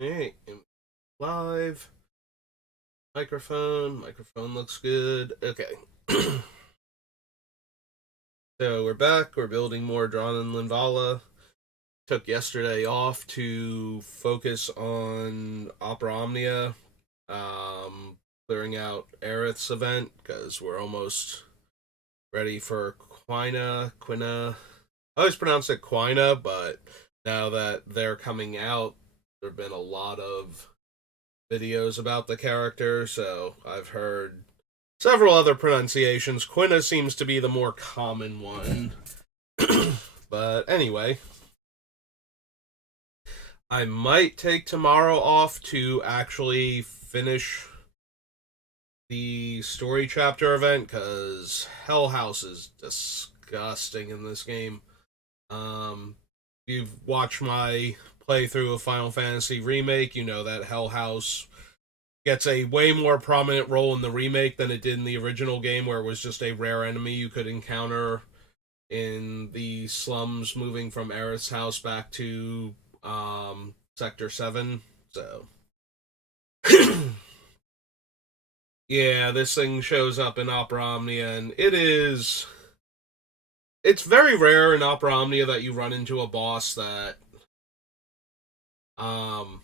Hey, live. Microphone looks good. Okay. So we're back. We're building more Drana and Linvala. Took yesterday off to focus on Opera Omnia, um, clearing out Aerith's event because we're almost ready for Quina. I always pronounce it Quina, but now that they're coming out, there have been a lot of videos about the character, so I've heard several other pronunciations. Quina seems to be the more common one. But anyway, I might take tomorrow off to actually finish the story chapter event because Hell House is disgusting in this game. If you've watched my playthrough of Final Fantasy Remake, you know that Hell House gets a way more prominent role in the remake than it did in the original game, where it was just a rare enemy you could encounter in the slums moving from Aerith's house back to Sector 7. So, yeah, this thing shows up in Opera Omnia, and it's very rare in Opera Omnia that you run into a boss that um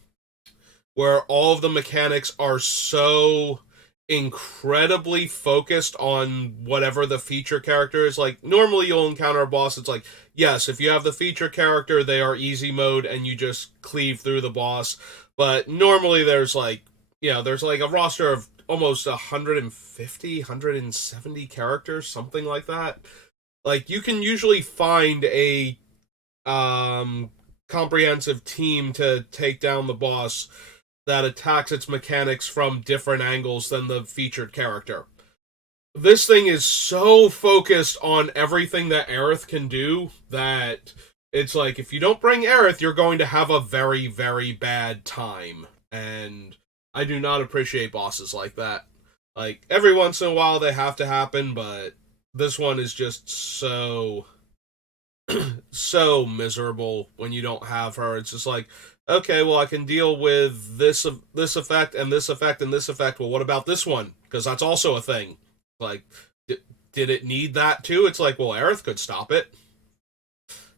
where all of the mechanics are so incredibly focused on whatever the feature character is. Like, normally you'll encounter a boss that's like, yes, if you have the feature character, they are easy mode and you just cleave through the boss. But normally there's like a roster of almost 150, 170 characters, something like that. Like, you can usually find a um comprehensive team to take down the boss that attacks its mechanics from different angles than the featured character. This thing is so focused on everything that Aerith can do that it's like, if you don't bring Aerith, you're going to have a very, very bad time. And I do not appreciate bosses like that. Like, every once in a while they have to happen, but this one is just so miserable when you don't have her. It's just like, okay, well, I can deal with this effect and this effect and this effect. Well, what about this one? Because that's also a thing. Like, did it need that too? It's like, well, Aerith could stop it.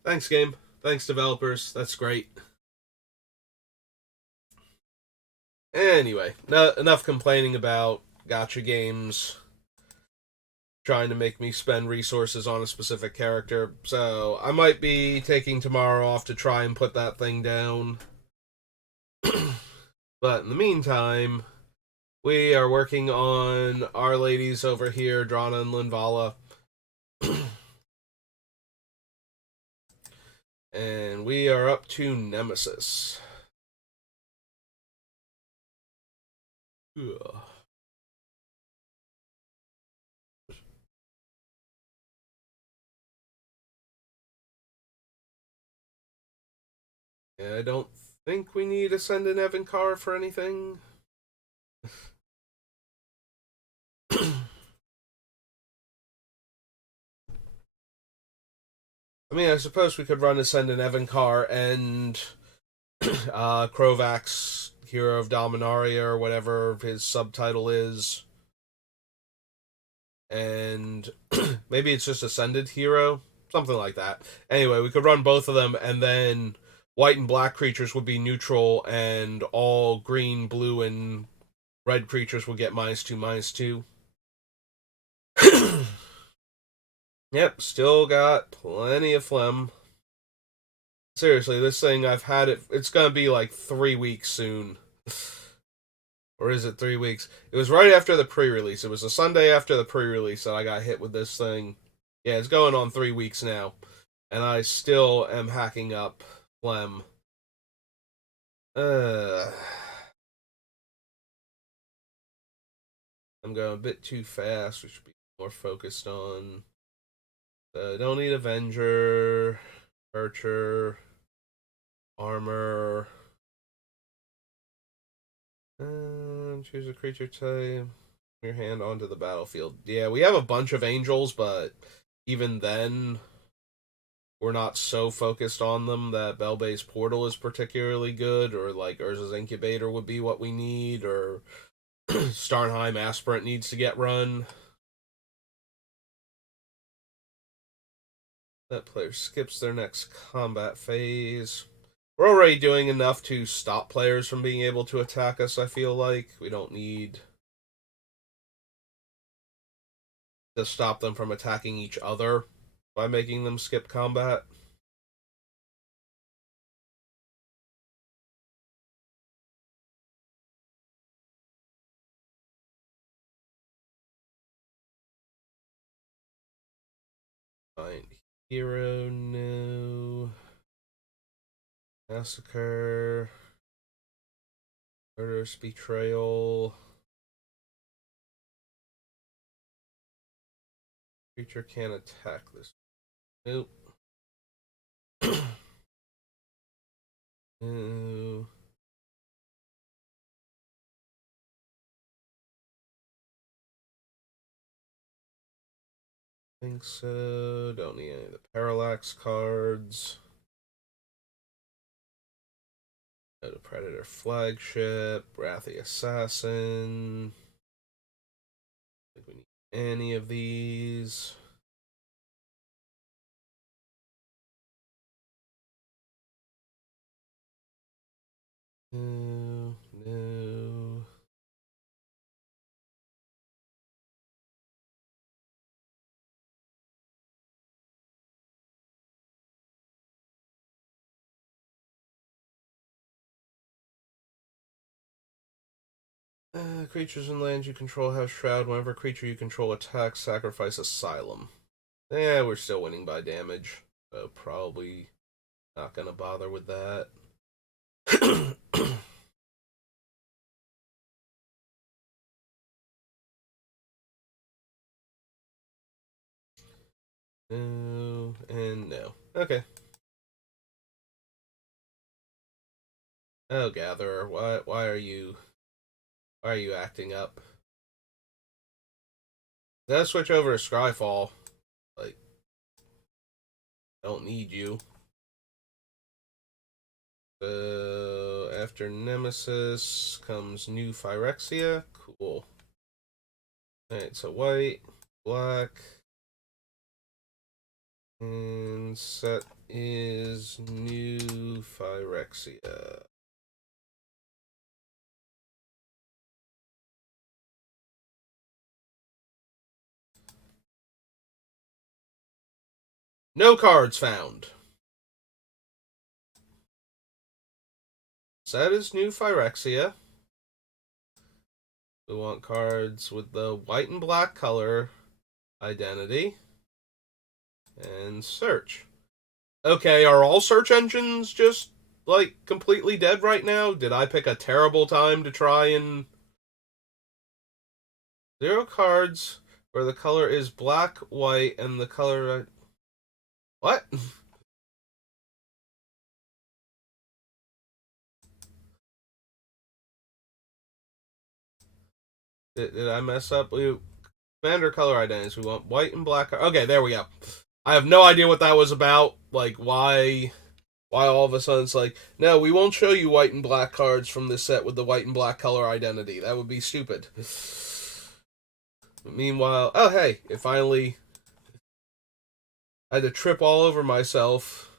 Thanks, game. Thanks, developers. That's great. Anyway, enough complaining about gotcha games trying to make me spend resources on a specific character. So I might be taking tomorrow off to try and put that thing down. But in the meantime, we are working on our ladies over here, Drana and Linvala. And we are up to Nemesis. Ugh. I don't think we need to send an Evan Carr for anything. I mean, I suppose we could run a send an Evan Carr and Krovak's Hero of Dominaria or whatever his subtitle is. And maybe it's just Ascended Hero, something like that. Anyway, we could run both of them, and then white and black creatures would be neutral, and all green, blue, and red creatures would get -2, -2. Yep, still got plenty of phlegm. Seriously, this thing, I've had it. It's gonna be like 3 weeks soon. Or is it 3 weeks? It was right after the pre-release. It was a Sunday after the pre-release that I got hit with this thing. Yeah, it's going on 3 weeks now, and I still am hacking up phlegm. Uh, I'm going a bit too fast. We should be more focused on. Don't need Avenger, Archer, Armor. Choose a creature type. Your hand onto the battlefield. Yeah, we have a bunch of angels, but even then, we're not so focused on them that Belbay's Portal is particularly good, or like Urza's Incubator would be what we need, or Starnheim Aspirant needs to get run. That player skips their next combat phase. We're already doing enough to stop players from being able to attack us, I feel like. We don't need to stop them from attacking each other by making them skip combat. Find hero, no. Massacre. Murderous betrayal. Creature can't attack this. Nope. No. Think so. Don't need any of the parallax cards. Go to Predator Flagship. Wrathy Assassin. I think we need any of these. No. No. Creatures and lands you control have Shroud. Whenever a creature you control attacks, sacrifice Asylum. Yeah, we're still winning by damage. So probably not gonna bother with that. No and no. Okay. Oh, Gatherer, why are you acting up? Gotta switch over to Scryfall. Like, don't need you. So after Nemesis comes New Phyrexia. Cool. Alright, so white, black, and set is New Phyrexia. No cards found. Set is New Phyrexia. We want cards with the white and black color identity. And search. Okay, are all search engines just, like, completely dead right now? Did I pick a terrible time to try and... 0 cards where the color is black, white, and the color... What? Did I mess up? Commander color identities. We want white and black. Okay, there we go. I have no idea what that was about. Like, why all of a sudden it's like, no, we won't show you white and black cards from this set with the white and black color identity. That would be stupid. Meanwhile, oh hey, it finally... I had to trip all over myself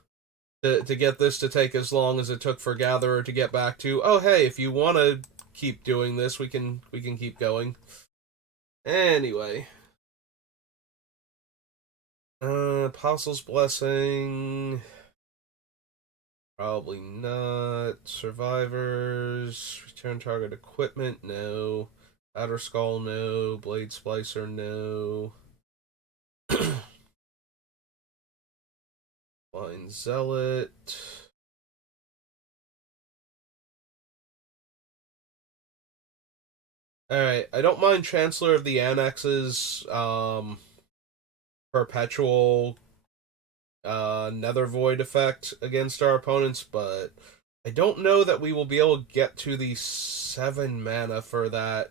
to get this to take as long as it took for Gatherer to get back to, oh hey, if you want to keep doing this, we can keep going. Anyway. Apostle's Blessing... Probably not. Survivors. Return target equipment, no. Outer Skull, no. Blade Splicer, no. Blind Zealot. Alright, I don't mind Chancellor of the Annex's perpetual Nether Void effect against our opponents, but I don't know that we will be able to get to the 7 mana for that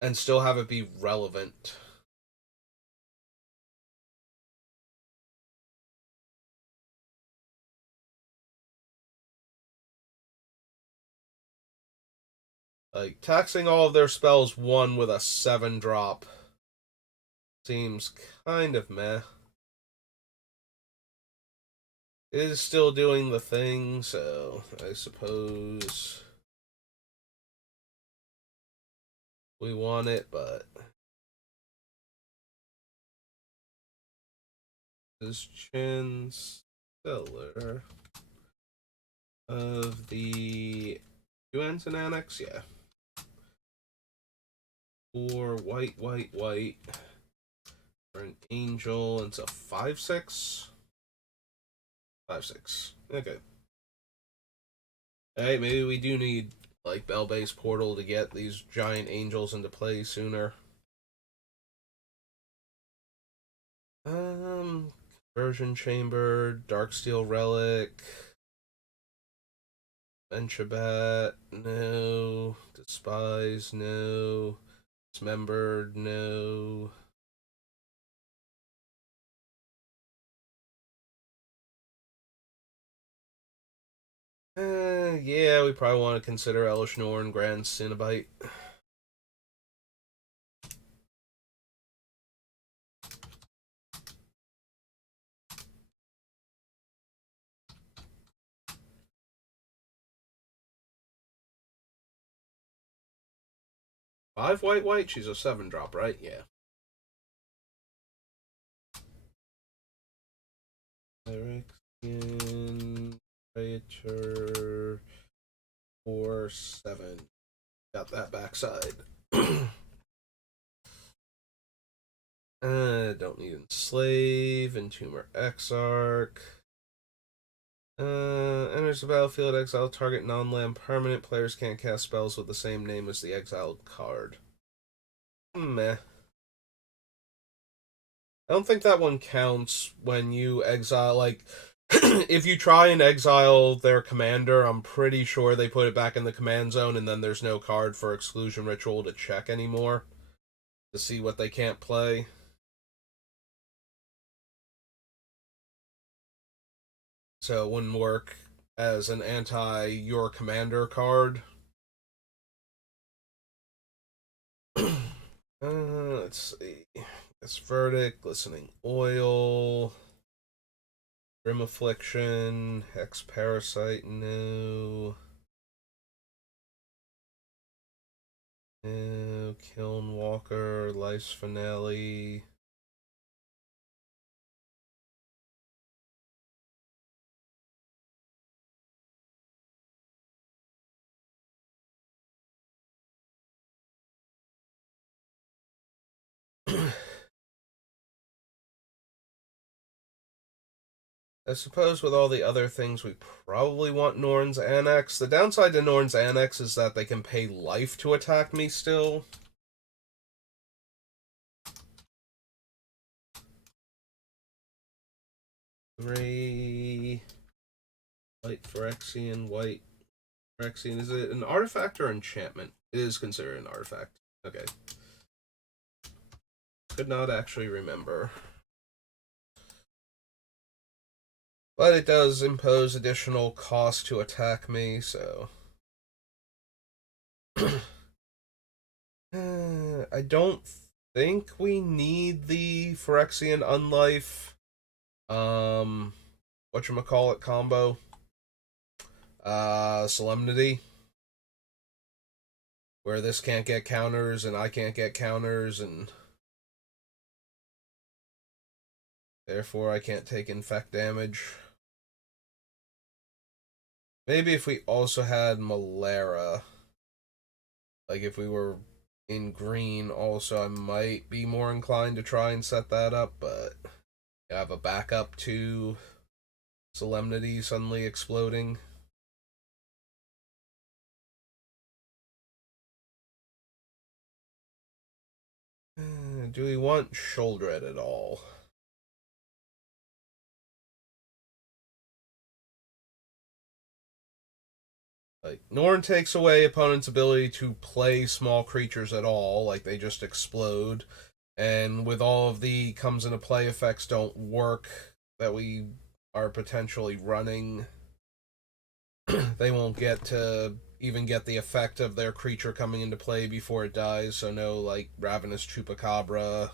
and still have it be relevant. Like, taxing all of their spells 1 with a 7 drop seems kind of meh. It is still doing the thing, so I suppose we want it, but this Chancellor of the UNs and Annex, yeah. 4 white, white, white for an angel. It's a 5/6. 5/6. Okay. Hey, maybe we do need like Bell-based Portal to get these giant angels into play sooner. Conversion Chamber, Darksteel Relic, Venturebat, no. Despise, no. Dismembered, no. Yeah, we probably want to consider Elish Norn, Grand Cinnabite. Five white, white. She's a 7 drop, right? Yeah. Phyrexian Praetor 4/7. Got that backside. Don't need Enslave, Entomber Exarch. Enters the battlefield, exile target non-land permanent. Players can't cast spells with the same name as the exiled card. Meh. I don't think that one counts when you exile, like, if you try and exile their commander, I'm pretty sure they put it back in the command zone and then there's no card for Exclusion Ritual to check anymore to see what they can't play. So it wouldn't work as an anti-your commander card. Let's see. This Verdict, Glistening Oil, Grim Affliction, Hex Parasite, no. No. Kiln Walker, Life's Finale. I suppose with all the other things, we probably want Norn's Annex. The downside to Norn's Annex is that they can pay life to attack me still. Three white Phyrexian, white Phyrexian. Is it an artifact or enchantment? It is considered an artifact. Okay. Could not actually remember. But it does impose additional cost to attack me, so. I don't think we need the Phyrexian Unlife. Whatchamacallit combo. Solemnity. Where this can't get counters and I can't get counters, and therefore I can't take infect damage. Maybe if we also had Malera, like if we were in green also, I might be more inclined to try and set that up, but I have a backup to Solemnity suddenly exploding. Do we want Sholdred at all? Like, Norn takes away opponent's ability to play small creatures at all, like they just explode. And with all of the comes into play effects don't work that we are potentially running, they won't get to even get the effect of their creature coming into play before it dies. So no like Ravenous Chupacabra,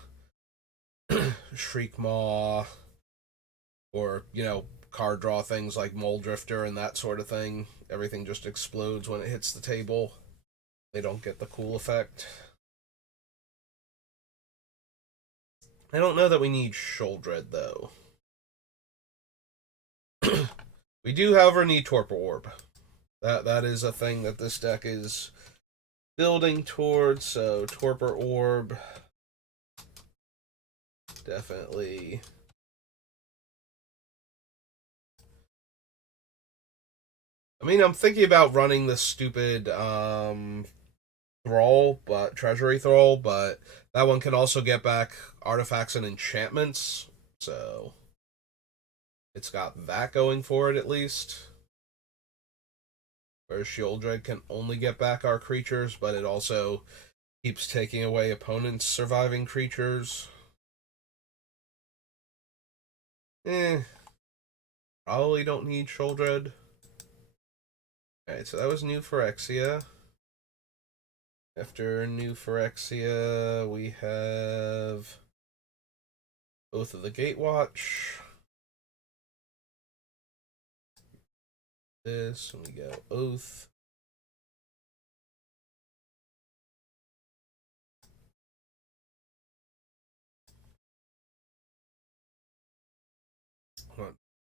Shriek Maw, or card draw things like Mole Drifter and that sort of thing. Everything just explodes when it hits the table. They don't get the cool effect. I don't know that we need Sholdred though. We do, however, need Torpor Orb. That is a thing that this deck is building towards. So Torpor Orb, definitely. I mean, I'm thinking about running this stupid Thrall, but Treasury Thrall, but that one can also get back artifacts and enchantments. So it's got that going for it at least. Whereas Sheoldred can only get back our creatures, but it also keeps taking away opponents' surviving creatures. Probably don't need Sheoldred. Alright, so that was New Phyrexia. After New Phyrexia, we have Oath of the Gatewatch. This, and we go Oath.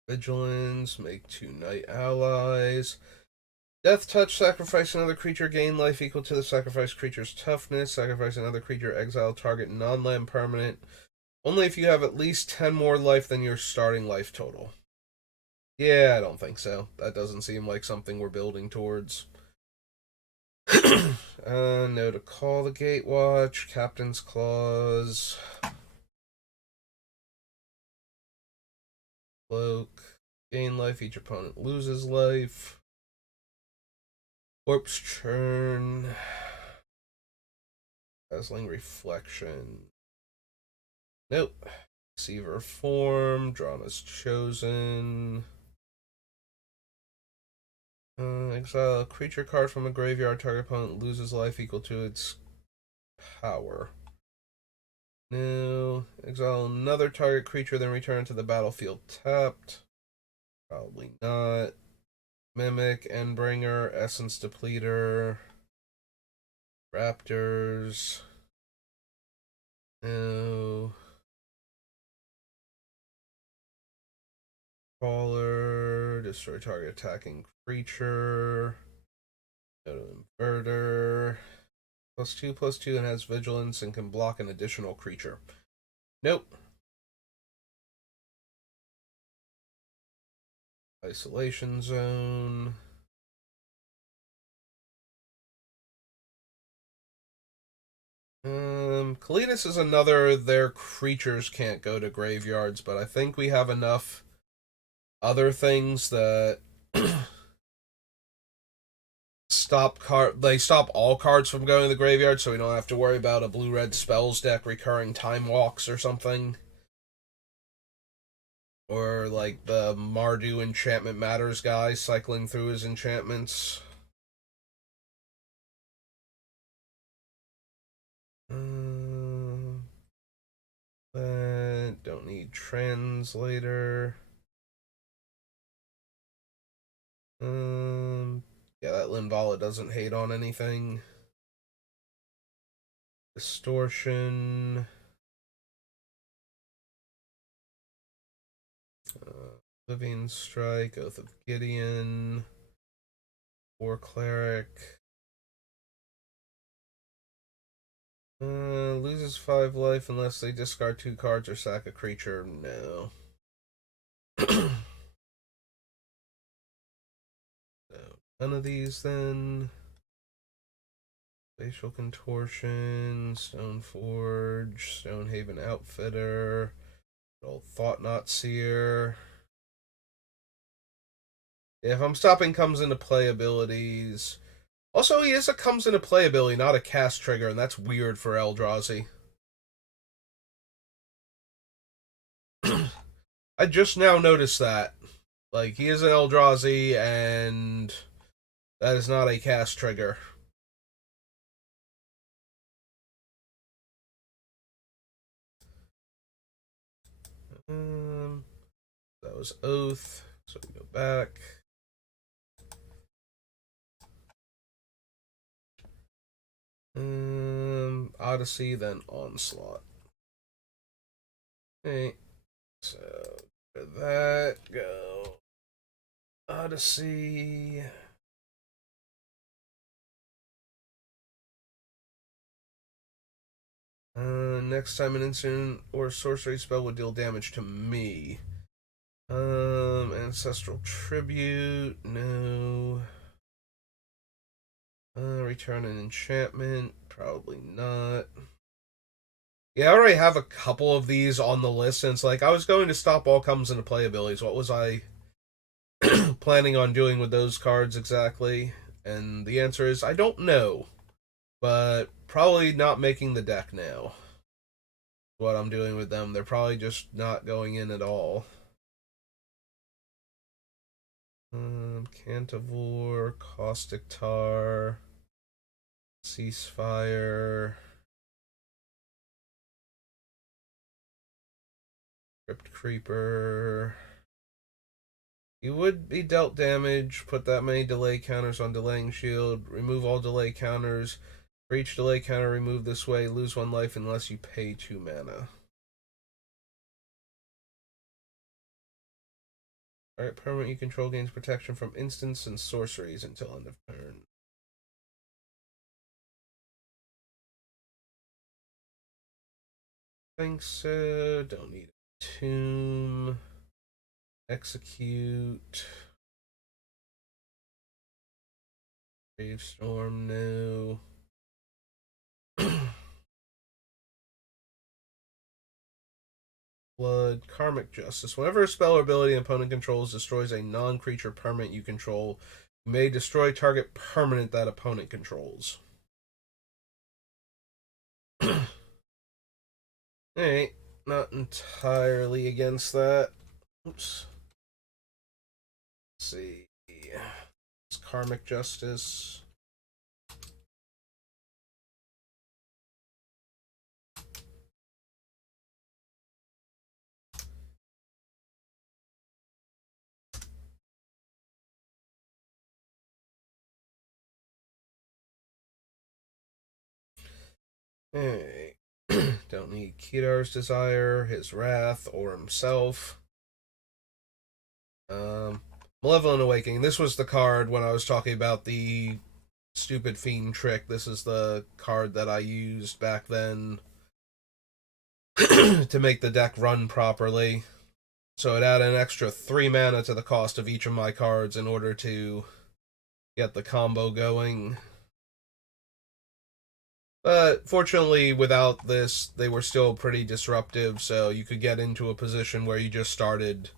Vigilance, make 2 Knight allies. Death Touch, sacrifice another creature, gain life equal to the sacrificed creature's toughness. Sacrifice another creature, exile target non-land permanent. Only if you have at least 10 more life than your starting life total. Yeah, I don't think so. That doesn't seem like something we're building towards. No to call the Gatewatch, Captain's Clause. Cloak. Gain life, each opponent loses life. Corpse Churn. Dazzling Reflection. Nope. Deceiver Form. Drana's Chosen. Exile a creature card from a graveyard. Target opponent loses life equal to its power. No. Exile another target creature, then return to the battlefield tapped. Probably not. Mimic, Endbringer, Essence Depleter. Raptors. No. Caller. Destroy target attacking creature. Go to Inverter. +2/+2 and has vigilance and can block an additional creature. Nope. Isolation Zone. Kalitas is another, their creatures can't go to graveyards, but I think we have enough other things that stop all cards from going to the graveyard, so we don't have to worry about a blue-red spells deck recurring time walks or something. Or like the Mardu Enchantment Matters guy cycling through his enchantments. But don't need translator. Yeah, that Linvala doesn't hate on anything. Distortion. Oblivion Strike, Oath of Gideon. War Cleric. Loses 5 life unless they discard 2 cards or sack a creature. No. No. None of these then. Facial Contortion, Stoneforge, Stonehaven Outfitter, Old Thought Knot Seer. Yeah, if I'm stopping comes into play abilities. Also, he is a comes into play ability, not a cast trigger, and that's weird for Eldrazi. I just now noticed that. Like, he is an Eldrazi, and That is not a cast trigger. That was Oath. So we go back. Odyssey, then Onslaught. Okay. So for that, go Odyssey. Next time an instant or sorcery spell would deal damage to me. Ancestral Tribute, no. Return an enchantment, probably not. Yeah, I already have a couple of these on the list, and it's like I was going to stop all comes into play abilities. What was I planning on doing with those cards exactly? And the answer is I don't know, but probably not making the deck now. What I'm doing with them, they're probably just not going in at all. Cantavore, Caustic Tar, Ceasefire, Crypt Creeper. You would be dealt damage, put that many delay counters on Delaying Shield, remove all delay counters. For each delay counter removed this way, lose 1 life unless you pay 2 mana. Alright, permanent you control gains protection from instants and sorceries until end of turn. Think so. Don't need a tomb. Execute. Brave Storm, no. Blood, Karmic Justice. Whenever a spell or ability an opponent controls destroys a non-creature permanent you control, you may destroy target permanent that opponent controls. Alright, not entirely against that. Oops. Let's see. It's Karmic Justice. Hey. Don't need Kidar's Desire, his Wrath, or himself. Malevolent Awakening. This was the card when I was talking about the stupid fiend trick. This is the card that I used back then to make the deck run properly. So it added an extra 3 mana to the cost of each of my cards in order to get the combo going. But fortunately, without this, they were still pretty disruptive, so you could get into a position where you just started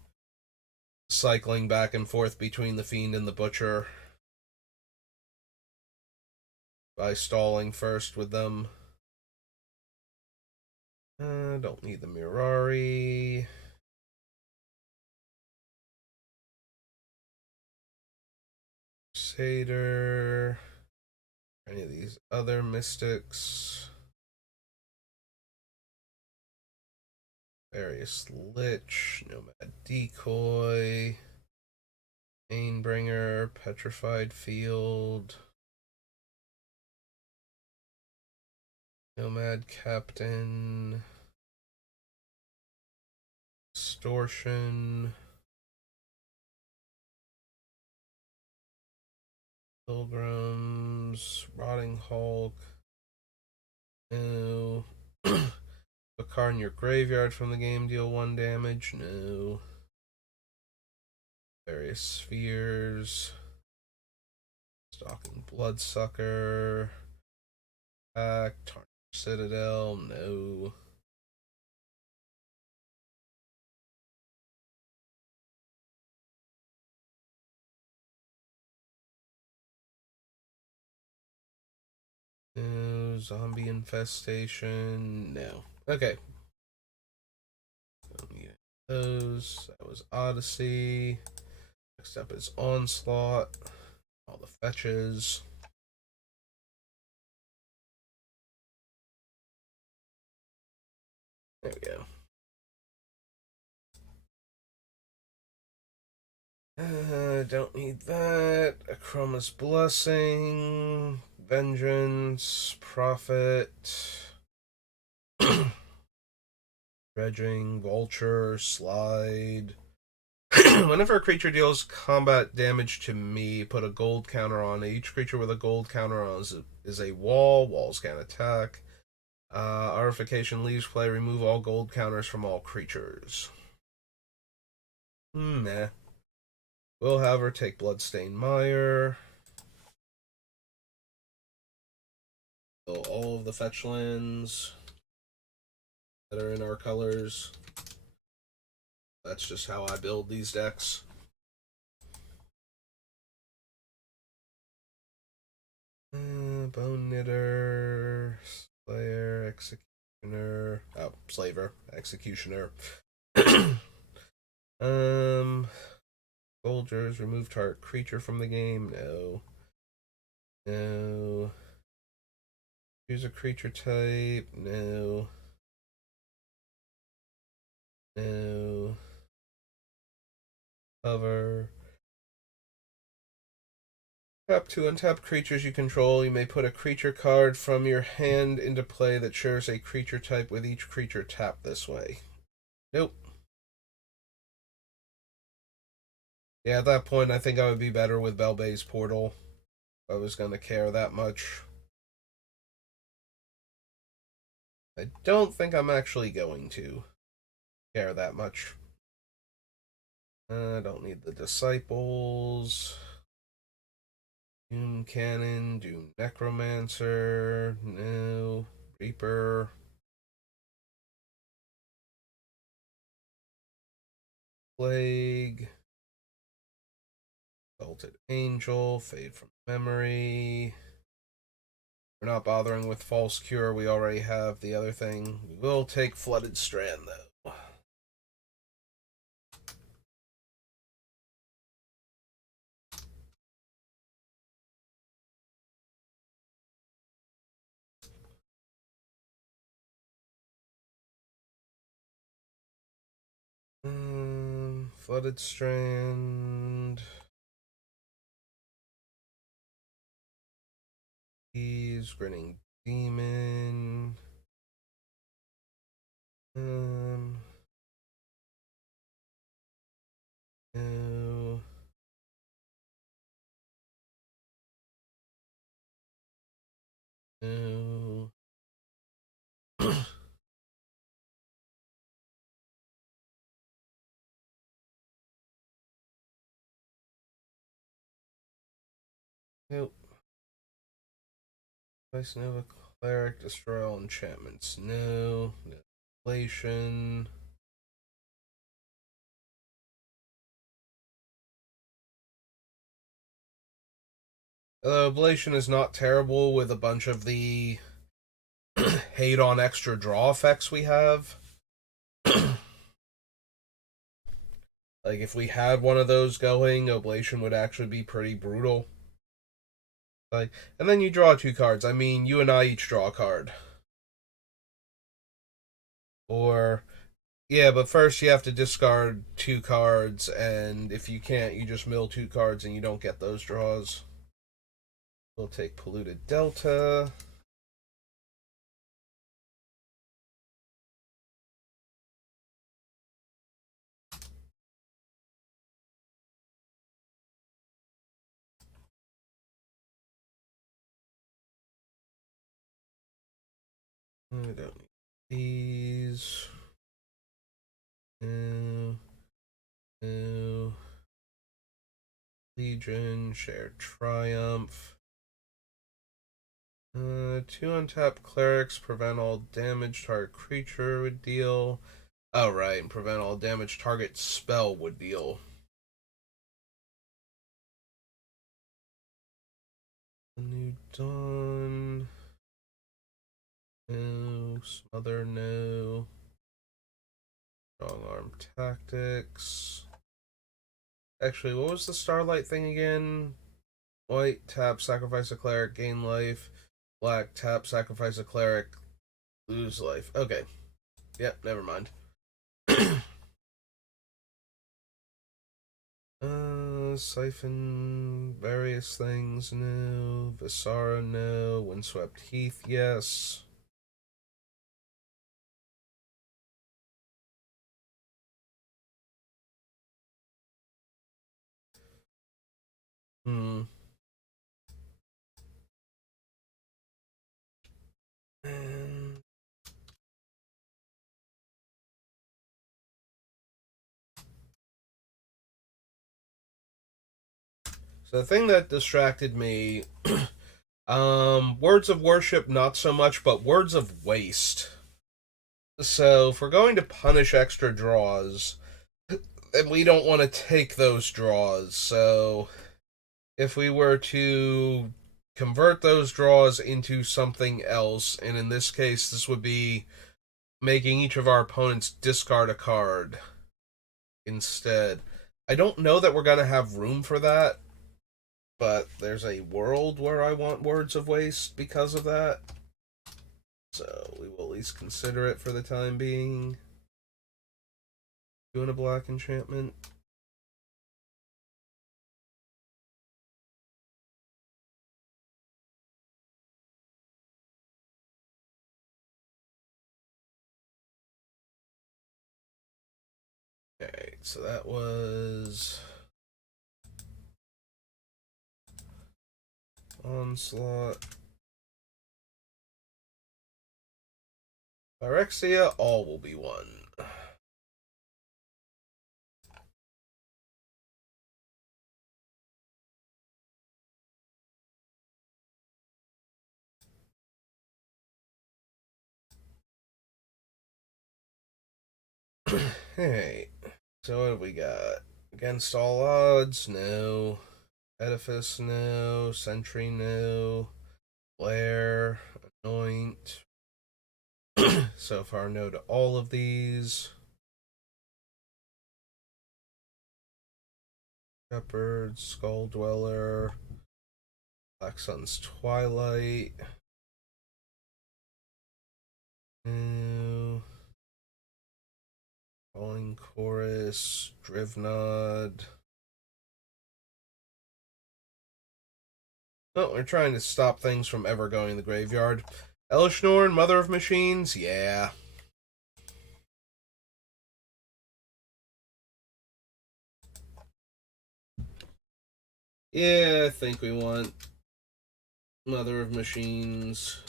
cycling back and forth between the Fiend and the Butcher by stalling first with them. Don't need the Mirari. Crusader. Any of these other mystics. Various Lich, Nomad Decoy, Banebringer, Petrified Field, Nomad Captain, Extortion, Pilgrims, Rotting Hulk, no. A card in your graveyard from the game, deal 1 damage, no. Various Spheres, Stalking Bloodsucker, Tarnished Citadel, no. No. Zombie Infestation, no. Okay. Don't need those. That was Odyssey. Next up is Onslaught. All the fetches. There we go. Don't need that. Achroma's Blessing, Vengeance, Prophet, Dredging, Vulture, Slide. Whenever a creature deals combat damage to me, put a gold counter on it. Each creature with a gold counter on is a wall. Walls can't attack. Arification leaves play. Remove all gold counters from all creatures. Nah. Will, however, take Bloodstained Mire. So all of the fetch lands that are in our colors. That's just how I build these decks. Bone Knitter, Slayer, Executioner. Oh, Slaver, Executioner. Soldiers, remove target creature from the game. No. No. Choose a creature type. No. No. Cover. Tap 2 untap creatures you control. You may put a creature card from your hand into play that shares a creature type with each creature tapped this way. Nope. Yeah, at that point, I think I would be better with Belbay's Portal if I was going to care that much. I don't think I'm actually going to care that much. I don't need the Disciples. Doom Cannon, Doom Necromancer, no. Reaper. Plague. Salted Angel, Fade from Memory. We're not bothering with False Cure, we already have the other thing. We will take Flooded Strand, though. Flooded Strand. He's Grinning Demon. No. No. Nope. Vice Nova Cleric, destroy all enchantments. No. No. Ablation. Ablation is not terrible with a bunch of the hate on extra draw effects we have. Like, if we had one of those going, Oblation would actually be pretty brutal. Like, and then you draw 2 cards. I mean, you and I each draw a card. Or, yeah, but first you have to discard 2 cards, and if you can't, you just mill 2 cards and you don't get those draws. We'll take Polluted Delta. I don't need these. No. No. Legion, Shared Triumph. 2 untapped clerics prevent all damage target creature would deal. Oh, right, and prevent all damage target spell would deal. New Dawn. No. Smother, no. Strong Arm Tactics. Actually, what was the Starlight thing again? White, tap, sacrifice a cleric, gain life. Black, tap, sacrifice a cleric, lose life. Okay. Yep, never mind. Siphon various things, no. Visara, no. Windswept Heath, yes. Hmm. So the thing that distracted me, words of worship, not so much, but words of waste. So if we're going to punish extra draws, then we don't want to take those draws. So if we were to convert those draws into something else, and in this case, this would be making each of our opponents discard a card instead. I don't know that we're going to have room for that, but there's a world where I want words of waste because of that. So we will at least consider it for the time being. Doing a black enchantment. Okay, so that was Onslaught. Phyrexia, all will be one. Hey, so what have we got? Against all odds, no. Edifice, no. Sentry, no. Blair, Anoint. So far, no to all of these. Shepherd, Skull Dweller, Black Sun's Twilight. No. Calling Chorus, Drivnod. Oh, we're trying to stop things from ever going in the graveyard. Elishnorn, Mother of Machines, yeah. Yeah, I think we want Mother of Machines.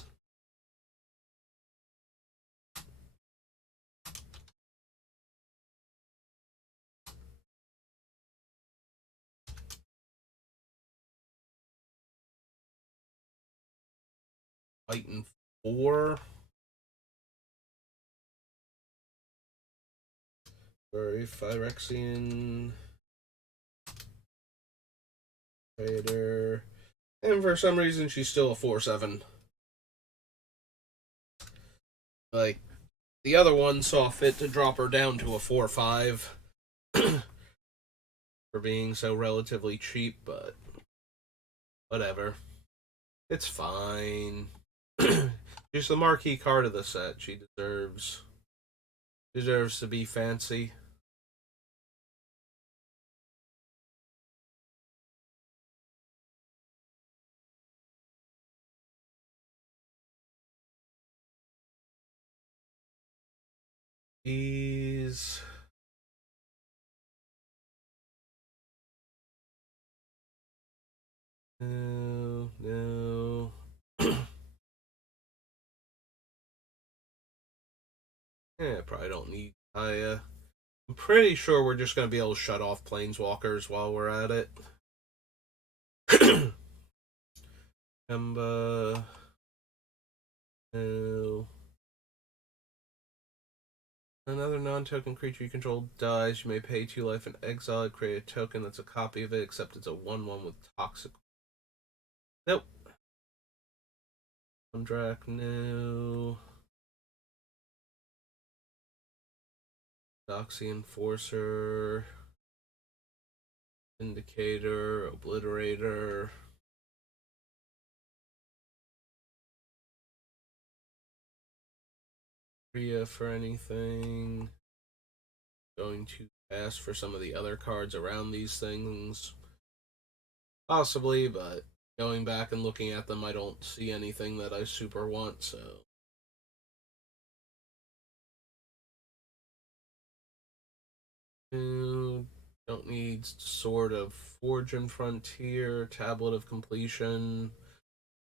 Fighting 4. Very Phyrexian. Trader. And for some reason, she's still a 4/7. Like, the other one saw fit to drop her down to a 4/5 for being so relatively cheap, but whatever. It's fine. She's the marquee card of the set. She deserves to be fancy. He's no, no. Yeah, probably don't need I'm pretty sure we're just gonna be able to shut off planeswalkers while we're at it. Kemba, no. Another non-token creature you control dies. You may pay 2 life and exile it. Create a token that's a copy of it, except it's a 1/1 with toxic. Nope. Undrak, no. Doxy Enforcer. Indicator, Obliterator. Rhea for anything. Going to pass for some of the other cards around these things. Possibly, but going back and looking at them, I don't see anything that I super want, so. Don't need Sword of Forge and Frontier, Tablet of Completion.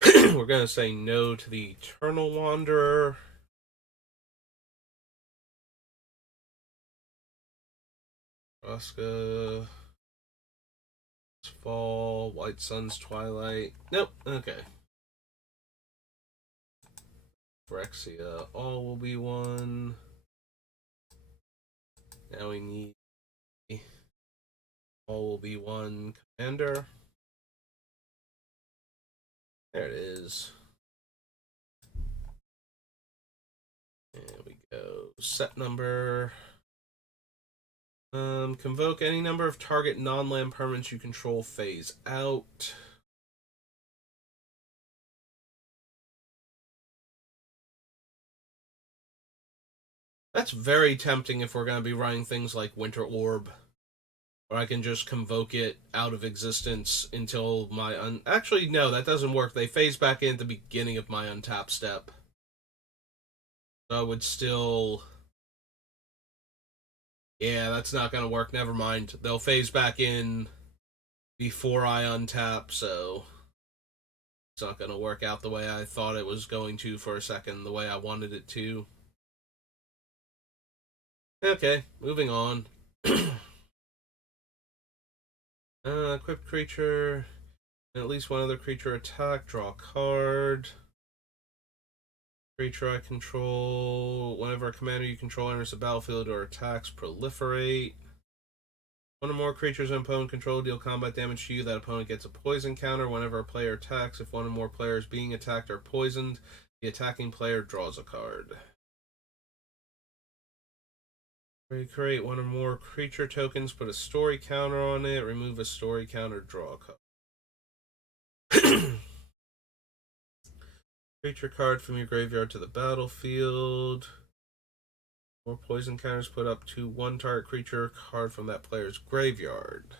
We're going to say no to the Eternal Wanderer. Oscar. Fall. White Sun's Twilight. Nope. Okay. Phyrexia. All will be one. Now we need all will be one commander. There it is. There we go. Set number. Convoke any number of target non-land permanents you control phase out. That's very tempting if we're going to be running things like Winter Orb. Or I can just convoke it out of existence until my Actually, no, that doesn't work. They phase back in at the beginning of my untap step. So I would still... Yeah, that's not going to work. Never mind. They'll phase back in before I untap, so... It's not going to work out the way I thought it was going to for a second, the way I wanted it to. Okay, moving on. Equipped creature... And at least one other creature attack, draw a card. Creature I control. Whenever a commander you control enters the battlefield or attacks, proliferate. One or more creatures an opponent control deal combat damage to you. That opponent gets a poison counter whenever a player attacks. If one or more players being attacked are poisoned, the attacking player draws a card. Recreate one or more creature tokens, put a story counter on it, remove a story counter, draw a card. Creature card from your graveyard to the battlefield. More poison counters put up to one target creature card from that player's graveyard.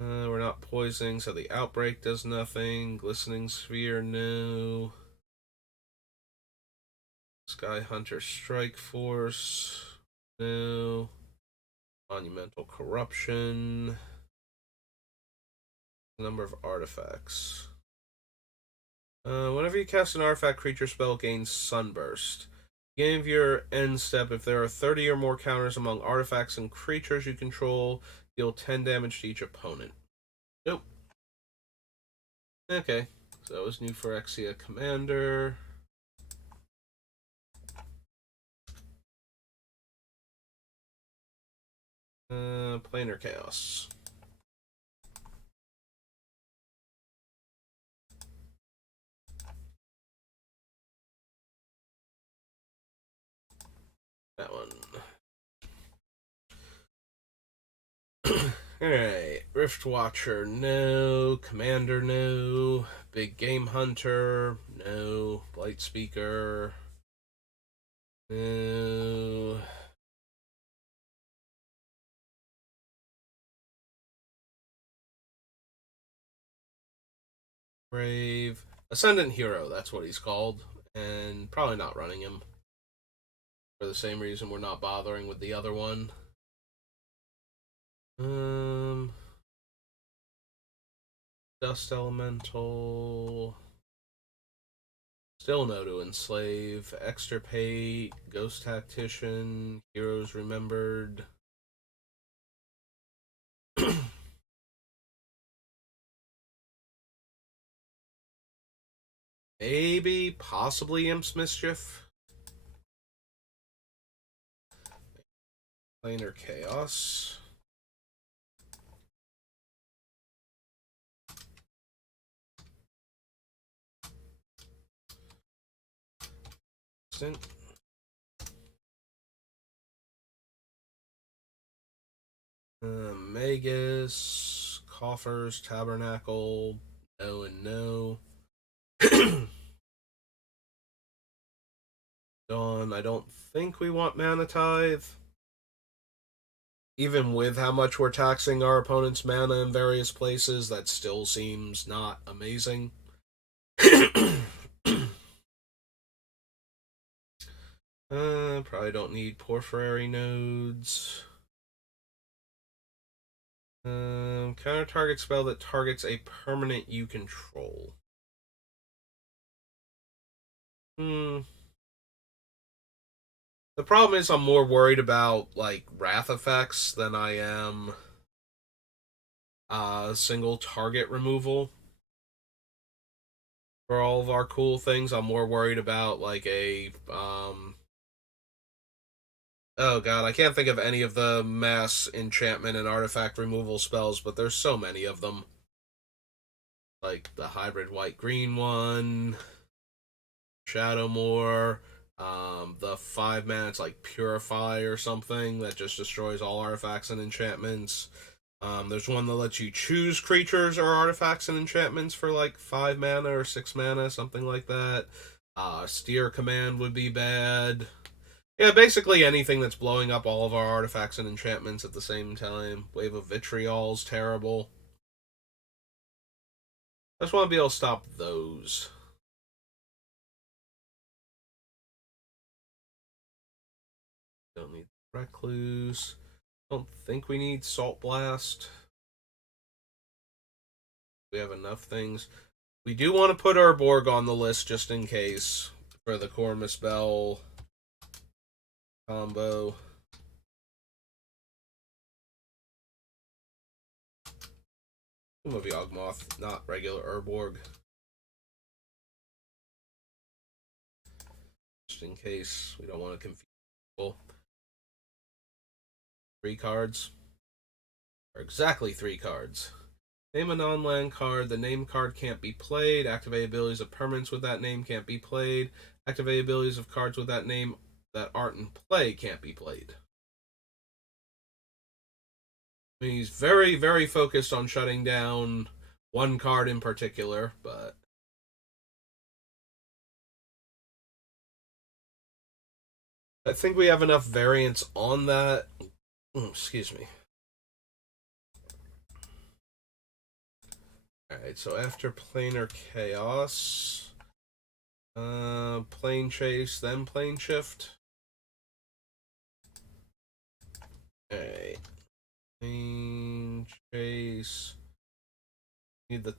We're not poisoning, so the outbreak does nothing. Glistening Sphere, no. Sky Hunter Strike Force, no. Monumental Corruption. Number of artifacts. Whenever you cast an artifact, creature spell gains Sunburst. Beginning of your end step, if there are 30 or more counters among artifacts and creatures you control, deal 10 damage to each opponent. Nope. Okay, so that was new Phyrexia Commander. Planar Chaos. That one. Alright. Rift Watcher, no. Commander, no. Big Game Hunter, no. Blight Speaker, no. Brave. Ascendant Hero, that's what he's called. And probably not running him. For the same reason we're not bothering with the other one. Dust Elemental. Still no to Enslave. Extirpate. Ghost Tactician. Heroes Remembered. Maybe, possibly Imp's Mischief. Planar Chaos. Instant. Magus. Coffers. Tabernacle. No and no. Dawn, I don't think we want Mana Tithe. Even with how much we're taxing our opponent's mana in various places, that still seems not amazing. Probably don't need Porphyry nodes. Counter target spell that targets a permanent you control. The problem is I'm more worried about like wrath effects than I am single target removal for all of our cool things. I'm more worried about like a oh god, I can't think of any of the mass enchantment and artifact removal spells, but there's so many of them. Like the hybrid white green one, Shadowmoor, the 5 mana it's like Purify or something that just destroys all artifacts and enchantments. There's one that lets you choose creatures or artifacts and enchantments for like 5 mana or 6 mana, something like that. Steer Command would be bad. Yeah, basically anything that's blowing up all of our artifacts and enchantments at the same time. Wave of Vitriol's terrible. I just want to be able to stop those. Don't need Recluse. Don't think we need Salt Blast. We have enough things. We do want to put our Borg on the list just in case for the Cormus Bell combo. Movie Yawgmoth, not regular Urborg. Just in case we don't want to confuse people. 3 cards. Or exactly 3 cards. Name a non-land card. The name card can't be played. Activate abilities of permanents with that name can't be played. Activate abilities of cards with that name that aren't in play can't be played. I mean, he's very, very focused on shutting down one card in particular, but I think we have enough variance on that. Excuse me. Alright, so after Planar Chaos, Plane Chase, then Plane Shift. Alright. Plane Chase. Need the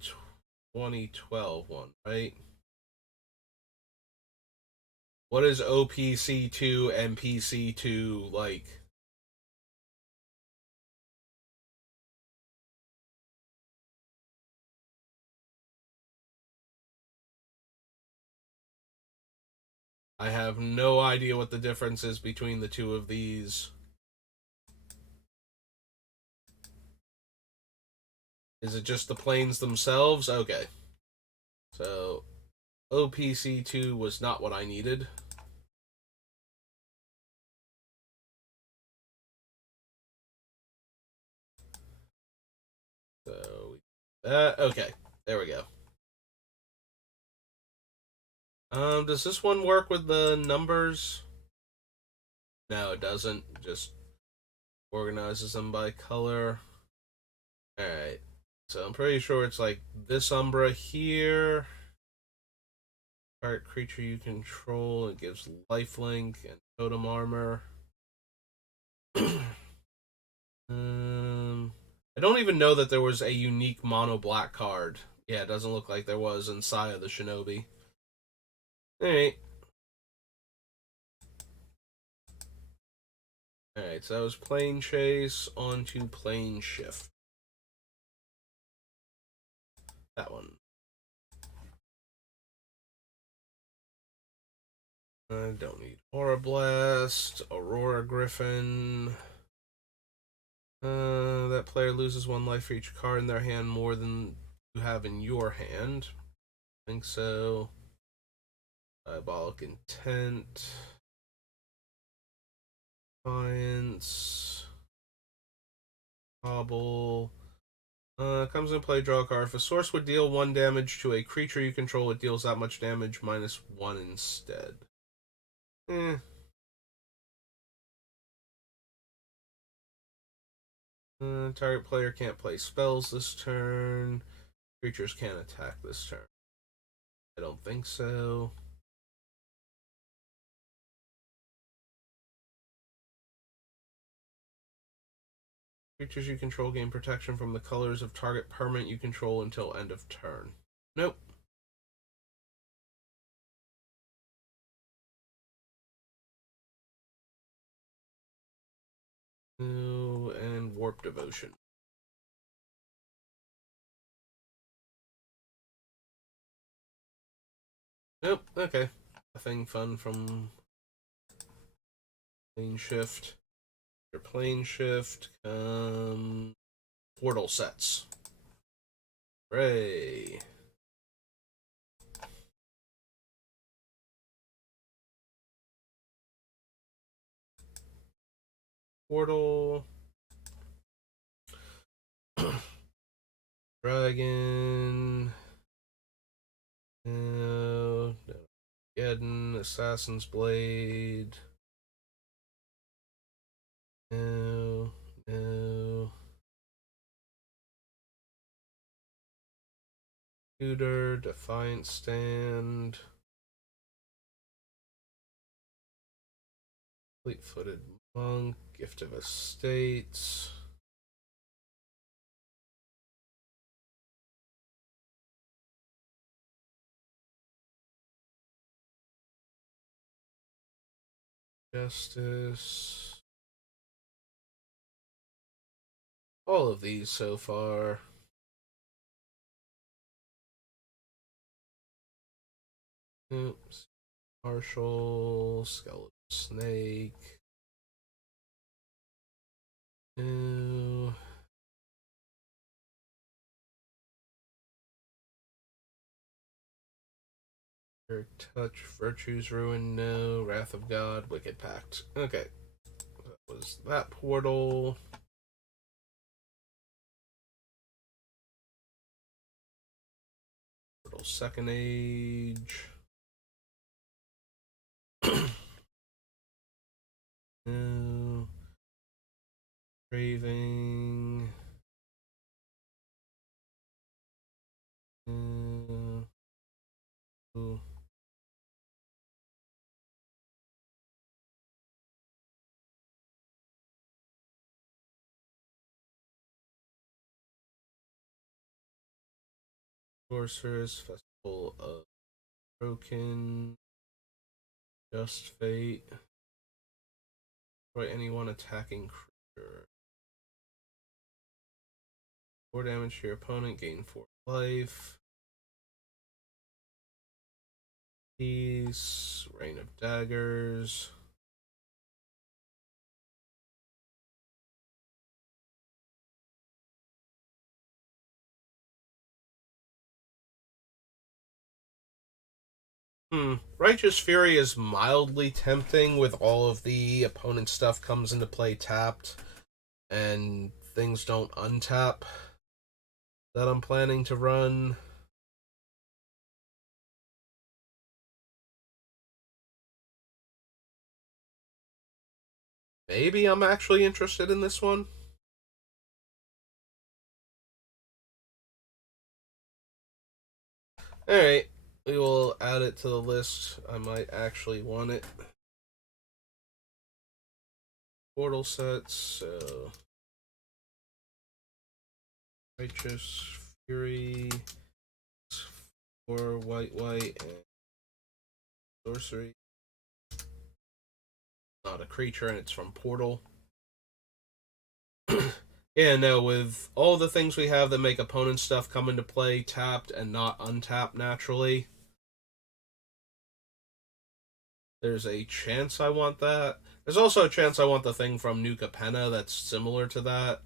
2012 one, right? What is OPC2 and PC2 like? I have no idea what the difference is between the two of these. Is it just the planes themselves? Okay. So, OPC2 was not what I needed. So, okay. There we go. Does this one work with the numbers? No, it doesn't. It just organizes them by color. Alright. So I'm pretty sure it's like this Umbra here. Target creature you control. It gives lifelink and totem armor. I don't even know that there was a unique mono black card. Yeah, it doesn't look like there was in Saya the Shinobi. Alright. Alright, so that was Plane Chase onto Plane Shift. That one. I don't need Aura Blast, Aurora Griffin. That player loses 1 life for each card in their hand more than you have in your hand. I think so. Diabolic Intent. Defiance. Hobble. Comes into play, draw a card. If a source would deal 1 damage to a creature you control, it deals that much damage minus 1 instead. Eh. Target player can't play spells this turn. Creatures can't attack this turn. I don't think so. Creatures you control gain protection from the colors of target permanent you control until end of turn. Nope. No, and Warp Devotion. Nope, okay. Nothing fun from Plane Shift. Your Plane Shift, Portal sets. Hooray. Portal. Dragon. No. Geddon. Assassin's Blade. No. No. Tutor. Defiant Stand. Fleet-footed Monk. Gift of Estates. Justice. All of these so far. Oops. Marshall. Skeleton Snake. No. Touch. Virtue's Ruin. No. Wrath of God. Wicked Pact. Okay. That was that portal. Portal Second Age. No. Craving. No. Sorceress. Festival of Broken. Just Fate. Destroy anyone attacking creature. 4 damage to your opponent, gain 4 life. Peace, Rain of Daggers. Righteous Fury is mildly tempting with all of the opponent stuff comes into play tapped and things don't untap that I'm planning to run. Maybe I'm actually interested in this one. Alright, we will add it to the list. I might actually want it. Portal sets, so Righteous Fury for white, and sorcery. Not a creature, and it's from Portal. Yeah, no, with all the things we have that make opponent stuff come into play tapped and not untapped naturally, there's a chance I want that. There's also a chance I want the thing from New Capenna that's similar to that.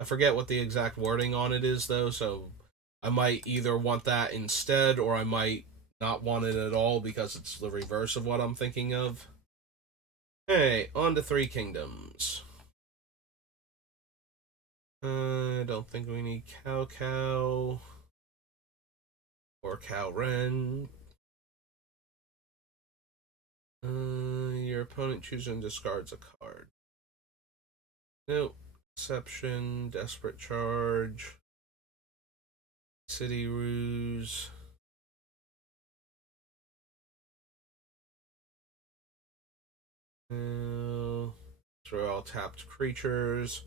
I forget what the exact wording on it is, though, so I might either want that instead or I might not want it at all because it's the reverse of what I'm thinking of. Hey, on to Three Kingdoms. I don't think we need Cow or Cow Ren. Your opponent chooses and discards a card. Nope. Exception, Desperate Charge, City Ruse. Throw all tapped creatures.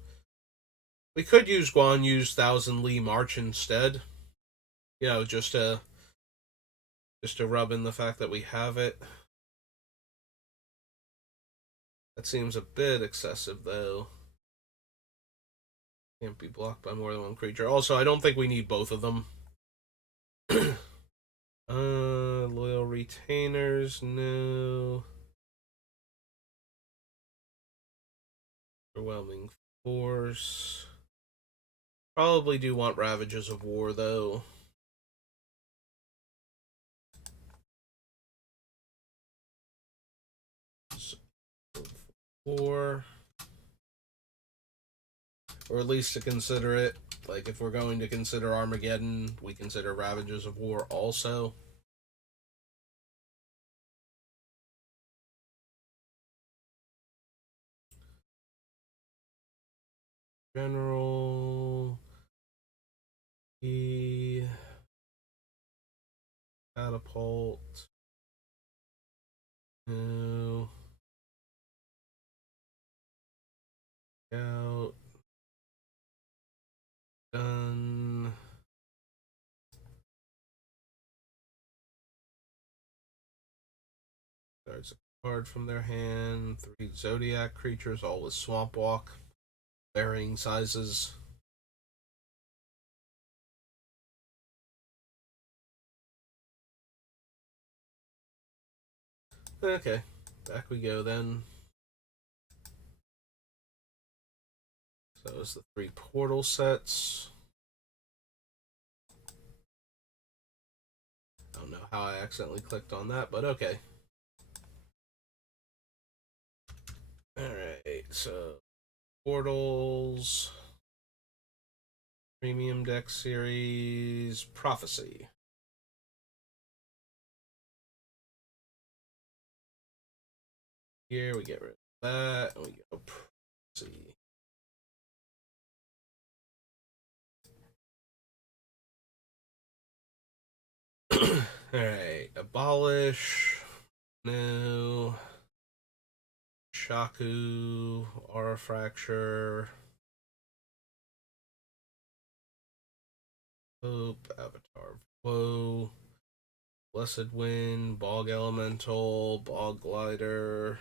We could use Guan Yu's Thousand Li March instead. You know, just to rub in the fact that we have it. That seems a bit excessive, though. Can't be blocked by more than one creature. Also, I don't think we need both of them. Loyal Retainers, no. Overwhelming Force. Probably do want Ravages of War, though. Or at least to consider it. Like, if we're going to consider Armageddon, we consider Ravages of War also. General. E. Catapult. No. Out. Done. There's a card from their hand. 3 Zodiac creatures, all with Swamp Walk. Varying sizes. Okay, back we go then. So that was the 3 portal sets. I don't know how I accidentally clicked on that, but okay. Alright, so portals, premium deck series, prophecy. Here we get rid of that, and we go prophecy. Alright, abolish. No. Shaku, Aura Fracture. Hope, Avatar Flow. Blessed Wind, Bog Elemental, Bog Glider.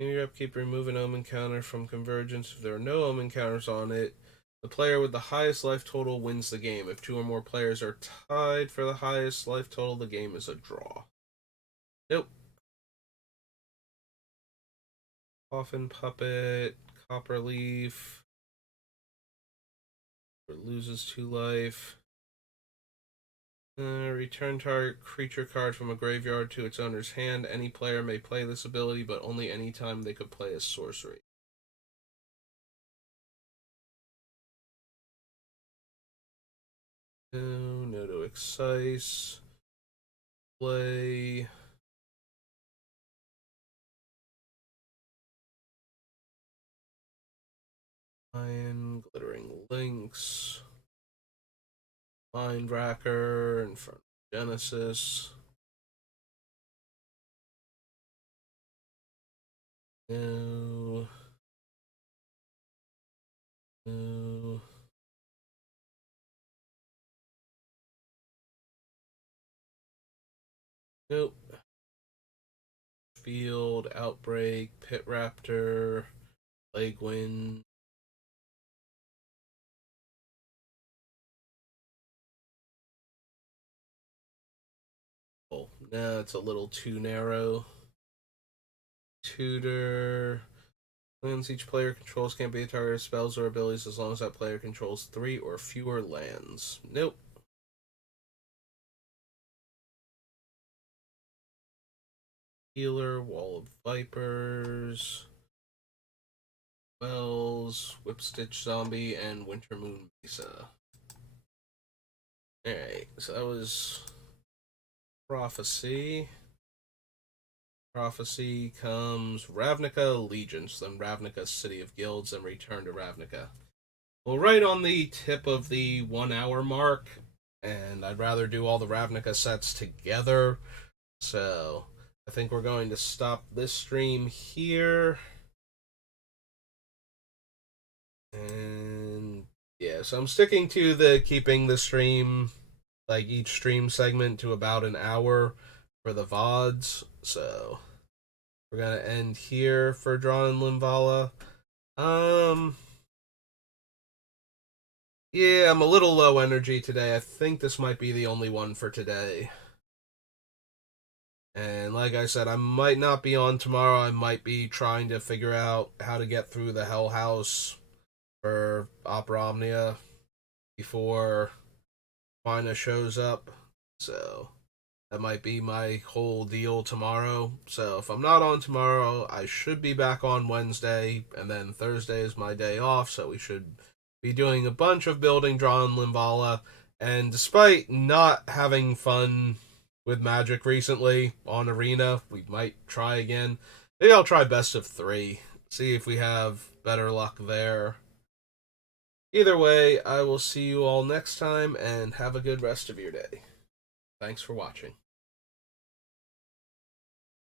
In your upkeep, remove an Omen counter from Convergence. If there are no Omen counters on it, the player with the highest life total wins the game. If 2 or more players are tied for the highest life total, the game is a draw. Nope. Coffin Puppet, Copperleaf. Loses 2 life. Return target creature card from a graveyard to its owner's hand. Any player may play this ability, but only any time they could play a sorcery. No to excise. Play. Iron, Glittering Links. Mind Racker in front of Genesis. No. No. Nope. Field, Outbreak, Pit Raptor, Plague Wind. Oh, nah, it's a little too narrow. Tutor. Lands each player controls can't be a target of spells or abilities as long as that player controls 3 or fewer lands. Nope. Healer, Wall of Vipers, Wells, Whipstitch Zombie, and Winter Moon Mesa. Alright, so that was Prophecy. Prophecy comes Ravnica Allegiance, then Ravnica City of Guilds, and Return to Ravnica. Well, right on the tip of the 1 hour mark, and I'd rather do all the Ravnica sets together, so I think we're going to stop this stream here. And yeah, so I'm sticking to the keeping the stream, like each stream segment, to about an hour for the VODs. So we're gonna end here for Drana and Linvala. Yeah, I'm a little low energy today. I think this might be the only one for today. And like I said, I might not be on tomorrow. I might be trying to figure out how to get through the Hell House for Opera Omnia before Mina shows up. So that might be my whole deal tomorrow. So if I'm not on tomorrow, I should be back on Wednesday, and then Thursday is my day off, so we should be doing a bunch of building Drana and Linvala. And despite not having fun with Magic recently on Arena, we might try again. Maybe I'll try best of 3. See if we have better luck there. Either way, I will see you all next time, and have a good rest of your day. Thanks for watching.